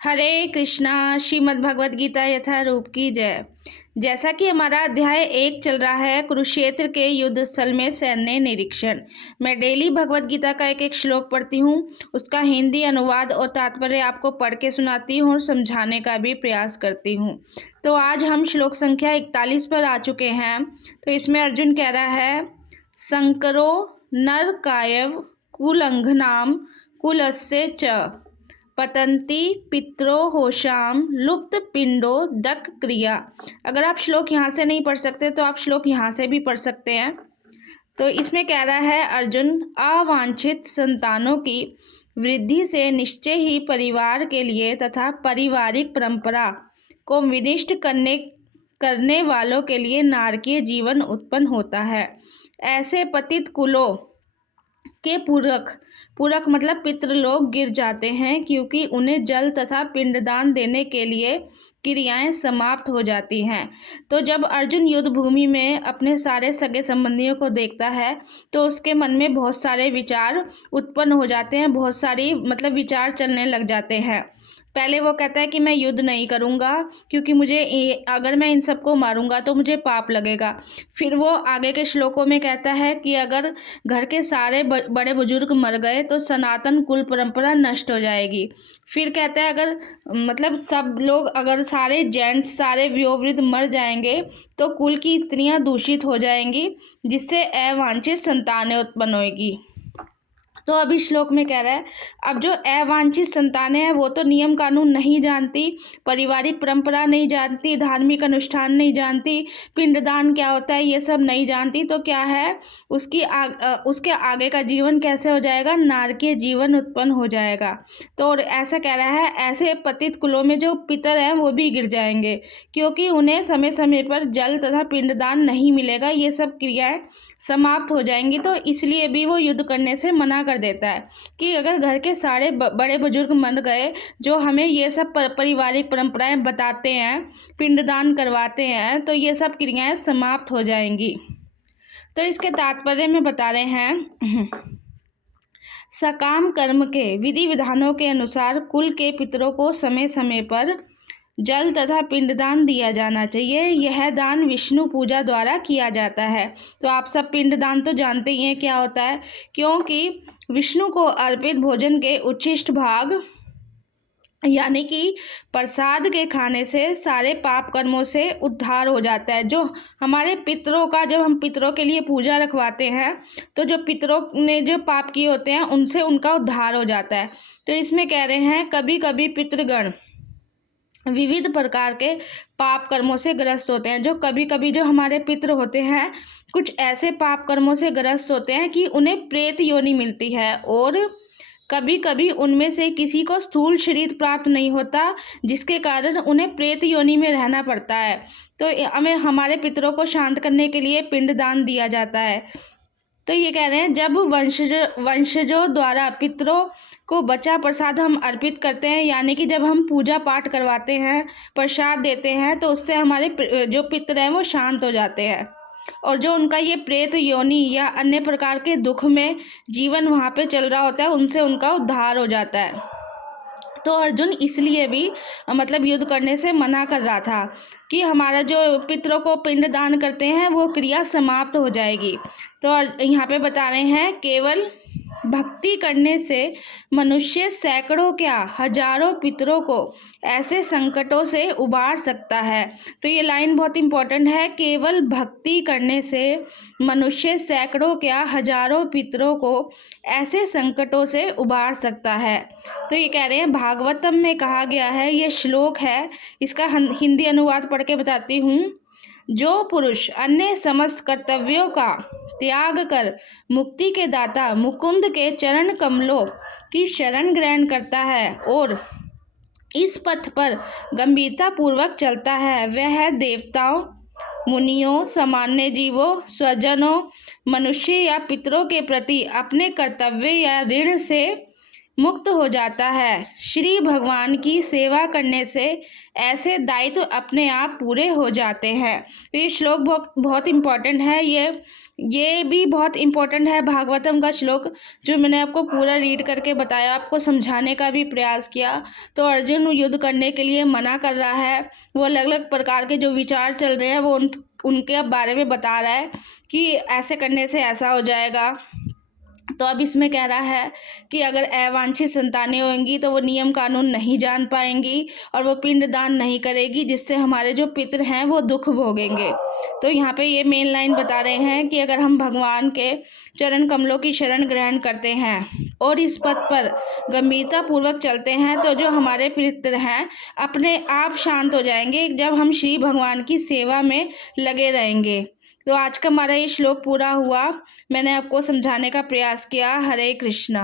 हरे कृष्णा। श्रीमद् भगवद गीता यथा रूप की जय। जैसा कि हमारा अध्याय 1 चल रहा है, कुरुक्षेत्र के युद्ध स्थल में सैन्य निरीक्षण। मैं डेली भगवद गीता का एक एक श्लोक पढ़ती हूँ, उसका हिंदी अनुवाद और तात्पर्य आपको पढ़ के सुनाती हूँ और समझाने का भी प्रयास करती हूँ। तो आज हम श्लोक संख्या 41 पर आ चुके हैं। तो इसमें अर्जुन कह रहा है, संकरो नर कायव कुलंघनाम कुलस्य च पतंती पितरो होशाम लुप्त पिंडो दक क्रिया। अगर आप श्लोक यहाँ से नहीं पढ़ सकते तो आप श्लोक यहाँ से भी पढ़ सकते हैं। तो इसमें कह रहा है अर्जुन, अवांछित संतानों की वृद्धि से निश्चय ही परिवार के लिए तथा पारिवारिक परंपरा को विनिष्ट करने वालों के लिए नारकीय जीवन उत्पन्न होता है। ऐसे पतित कुलों के पूरक मतलब पितृलोक गिर जाते हैं, क्योंकि उन्हें जल तथा पिंडदान देने के लिए क्रियाएं समाप्त हो जाती हैं। तो जब अर्जुन युद्ध भूमि में अपने सारे सगे संबंधियों को देखता है तो उसके मन में बहुत सारे विचार उत्पन्न हो जाते हैं, बहुत सारी मतलब विचार चलने लग जाते हैं। पहले वो कहता है कि मैं युद्ध नहीं करूँगा, क्योंकि अगर मैं इन सबको मारूंगा तो मुझे पाप लगेगा। फिर वो आगे के श्लोकों में कहता है कि अगर घर के सारे बड़े बुजुर्ग मर गए तो सनातन कुल परंपरा नष्ट हो जाएगी। फिर कहता है अगर मतलब सब लोग, अगर सारे जेंट्स सारे वयोवृद्ध मर जाएंगे तो कुल की स्त्रियां दूषित हो जाएंगी, जिससे अवांछित संतानें उत्पन्न होगी। तो अभी श्लोक में कह रहा है, अब जो अवांछित संतानें हैं वो तो नियम कानून नहीं जानती, पारिवारिक परंपरा नहीं जानती, धार्मिक अनुष्ठान नहीं जानती, पिंडदान क्या होता है ये सब नहीं जानती, तो क्या है उसके आगे का जीवन कैसे हो जाएगा, नारकीय जीवन उत्पन्न हो जाएगा। तो और ऐसा कह रहा है, ऐसे पतित कुलों में जो पितर हैं वो भी गिर जाएंगे, क्योंकि उन्हें समय समय पर जल तथा पिंडदान नहीं मिलेगा, ये सब क्रियाएं समाप्त हो जाएंगी। तो इसलिए भी वो युद्ध करने से मना कर देता है कि अगर घर के सारे बड़े बुजुर्ग मर गए जो हमें ये सब पारिवारिक परंपराएं बताते हैं, पिंडदान करवाते हैं, तो ये सब क्रियाएं समाप्त हो जाएंगी। तो इसके तात्पर्य में बता रहे हैं, सकाम कर्म के विधि विधानों के अनुसार कुल के पितरों को समय समय पर जल तथा पिंडदान दिया जाना चाहिए। यह दान विष्णु पूजा द्वारा किया जाता है। तो आप सब पिंडदान तो जानते ही हैं क्या होता है, क्योंकि विष्णु को अर्पित भोजन के उच्छिष्ट भाग यानी कि प्रसाद के खाने से सारे पाप कर्मों से उद्धार हो जाता है। जो हमारे पितरों का, जब हम पितरों के लिए पूजा रखवाते हैं तो जो पितरों ने जो पाप किए होते हैं उनसे उनका उद्धार हो जाता है। तो इसमें कह रहे हैं, कभी कभी पितृगण विविध प्रकार के पाप कर्मों से ग्रस्त होते हैं। जो कभी कभी जो हमारे पितृ होते हैं कुछ ऐसे पाप कर्मों से ग्रस्त होते हैं कि उन्हें प्रेत योनि मिलती है, और कभी कभी उनमें से किसी को स्थूल शरीर प्राप्त नहीं होता, जिसके कारण उन्हें प्रेत योनि में रहना पड़ता है। तो हमें हमारे पितरों को शांत करने के लिए पिंडदान दिया जाता है। तो ये कह रहे हैं, जब वंशजों द्वारा पितरों को बचा प्रसाद हम अर्पित करते हैं, यानी कि जब हम पूजा पाठ करवाते हैं, प्रसाद देते हैं, तो उससे हमारे जो पितर हैं वो शांत हो जाते हैं, और जो उनका ये प्रेत योनि या अन्य प्रकार के दुख में जीवन वहाँ पे चल रहा होता है उनसे उनका उद्धार हो जाता है। तो अर्जुन इसलिए भी मतलब युद्ध करने से मना कर रहा था कि हमारा जो पितरों को पिंड दान करते हैं वो क्रिया समाप्त हो जाएगी। तो यहाँ पे बता रहे हैं, केवल भक्ति करने से मनुष्य सैकड़ों क्या हजारों पितरों को ऐसे संकटों से उबार सकता है। तो ये लाइन बहुत इंपॉर्टेंट है, केवल भक्ति करने से मनुष्य सैकड़ों क्या हजारों पितरों को ऐसे संकटों से उबार सकता है। तो ये कह रहे हैं, भागवतम में कहा गया है, ये श्लोक है, इसका हिंदी अनुवाद पढ़ के बताती हूँ। जो पुरुष अन्य समस्त कर्तव्यों का त्याग कर मुक्ति के दाता मुकुंद के चरण कमलों की शरण ग्रहण करता है और इस पथ पर गंभीरता पूर्वक चलता है, वह देवताओं, मुनियों, सामान्य जीवों, स्वजनों, मनुष्य या पितरों के प्रति अपने कर्तव्य या ऋण से मुक्त हो जाता है। श्री भगवान की सेवा करने से ऐसे दायित्व अपने आप पूरे हो जाते हैं। तो ये श्लोक बहुत बहुत इम्पोर्टेंट है। ये भी बहुत इम्पोर्टेंट है भागवतम का श्लोक, जो मैंने आपको पूरा रीड करके बताया, आपको समझाने का भी प्रयास किया। तो अर्जुन युद्ध करने के लिए मना कर रहा है। वो अलग अलग प्रकार के जो विचार चल रहे हैं वो उनके बारे में बता रहा है कि ऐसे करने से ऐसा हो जाएगा। तो अब इसमें कह रहा है कि अगर अवांछित संतानें होंगी तो वो नियम कानून नहीं जान पाएंगी और वो पिंडदान नहीं करेगी, जिससे हमारे जो पितृ हैं वो दुख भोगेंगे। तो यहाँ पे ये मेन लाइन बता रहे हैं कि अगर हम भगवान के चरण कमलों की शरण ग्रहण करते हैं और इस पथ पर गंभीरता पूर्वक चलते हैं तो जो हमारे पितृ हैं अपने आप शांत हो जाएंगे जब हम श्री भगवान की सेवा में लगे रहेंगे। तो आज का हमारा ये श्लोक पूरा हुआ। मैंने आपको समझाने का प्रयास किया। हरे कृष्णा।